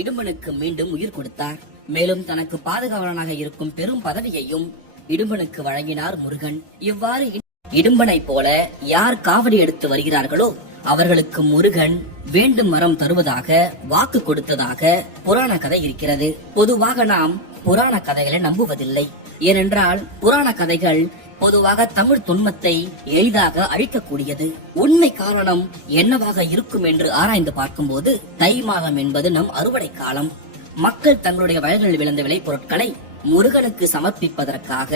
இடும்பனுக்கு மீண்டும் உயிர் கொடுத்தார். மேலும் தனக்கு பாதுகாவலனாக இருக்கும் பெரும் பதவியையும் இடும்பனுக்கு வழங்கினார் முருகன். இவ்வாறு இடும்பனை போல யார் காவடி எடுத்து வருகிறார்களோ அவர்களுக்கு முருகன் வேண்டும் வரம் தருவதாக வாக்கு கொடுத்ததாக புராண கதை இருக்கிறது. பொதுவாக நாம் புராண கதைகளை நம்புவதில்லை. ஏனென்றால் புராண கதைகள் பொதுவாக தமிழ் தொன்மத்தை எளிதாக அழிக்கக்கூடியது. உண்மை காரணம் என்னவாக இருக்கும் என்று ஆராய்ந்து பார்க்கும்போது தை மாதம் என்பது நம் அறுவடை காலம். மக்கள் தங்களுடைய வயல்களில் விளைந்த விளைபொருட்களை முருகனுக்கு சமர்ப்பிப்பதற்காக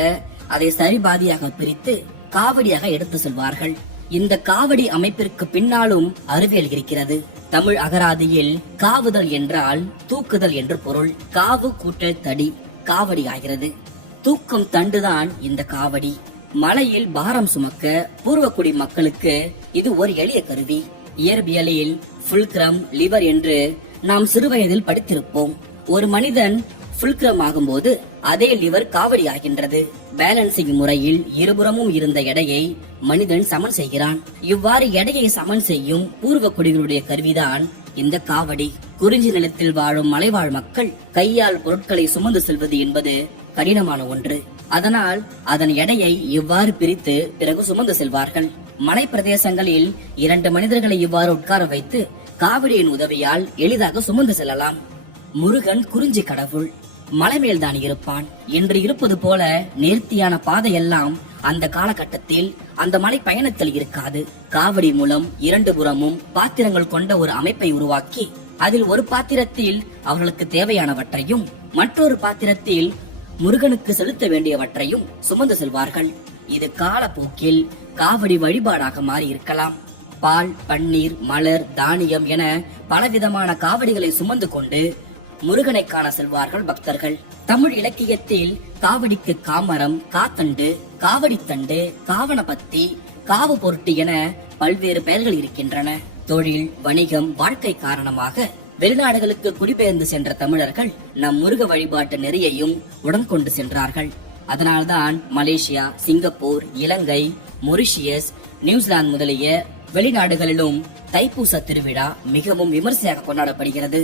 அதை சரிபாதியாக பிரித்து காவடியாக எடுத்து செல்வார்கள். இந்த காவடி அமைப்பிற்கு பின்னாலும் அறிவியல் இருக்கிறது. தமிழ் அகராதியில் காவுதல் என்றால் தூக்குதல் என்று பொருள். காவு கூட்டல் தடி காவடி ஆகிறது. தூக்கும் தண்டுதான் இந்த காவடி. மலையில் பாரம் சுமக்க பூர்வக்குடி மக்களுக்கு இது ஒரு எளிய கருவி. இயற்பியலில் ஃபுல்கிரம், லிவர் என்று நாம் சிறுவயதில் படித்திருப்போம். ஒரு மனிதன் ஃபுல்கிரம் ஆகும்போது அதே லிவர் காவடி ஆகின்றது. பேலன்சிங் முறையில் இருபுறமும் இருந்த எடையை மனிதன் சமன் செய்கிறான். இவ்வாறு எடையை சமன் செய்யும் பூர்வக்குடிகளுடைய கருவிதான் இந்த காவடி. குறிஞ்சி நிலத்தில் வாழும் மலைவாழ் மக்கள் கையால் பொருட்களை சுமந்து செல்வது என்பது கடினமான ஒன்று. அதனால் அதன் எடையை இவ்வாறு பிரித்து பிறகு சுமந்து செல்வார்கள். மலை பிரதேசங்களில் 2 மனிதர்களை இவ்வாறு உட்கார வைத்து காவடியின் உதவியால் எளிதாக சுமந்து செல்லலாம். முருகன் குறிஞ்சி கடவுள், மலை மேல்தான் இருப்பான் என்று இருப்பது போல நேர்த்தியான பாதையெல்லாம் அந்த காலகட்டத்தில் அந்த மலை பயணத்தில் இருக்காது. காவடி மூலம் 2 புறமும் பாத்திரங்கள் கொண்ட ஒரு அமைப்பை உருவாக்கி அதில் ஒரு பாத்திரத்தில் அவர்களுக்கு தேவையானவற்றையும் மற்றொரு பாத்திரத்தில் முருகனுக்கு செலுத்த வேண்டியவற்றையும் சுமந்து செல்வார்கள். இது காலப்போக்கில் காவடி வழிபாடாக மாறி இருக்கலாம். பால், பன்னீர், மலர், தானியம் என பலவிதமான காவடிகளை சுமந்து கொண்டு முருகனை காண செல்வார்கள் பக்தர்கள். தமிழ் இலக்கியத்தில் காவடிக்கு காமரம், காத்தண்டு, காவடித்தண்டு, காவணபத்தி, காவு பொருட்டு என பல்வேறு பெயர்கள் இருக்கின்றன. தொழில், வணிகம், வாழ்க்கை காரணமாக வெளிநாடுகளுக்கு குடிபெயர்ந்து சென்ற தமிழர்கள் நம் முருக வழிபாட்டு நெறியையும் உடன் கொண்டு சென்றார்கள். அதனால்தான் மலேசியா, சிங்கப்பூர், இலங்கை, மொரிஷியஸ், நியூசிலாந்து முதலிய வெளிநாடுகளிலும் தைப்பூச திருவிழா மிகவும் விமர்சையாக கொண்டாடப்படுகிறது.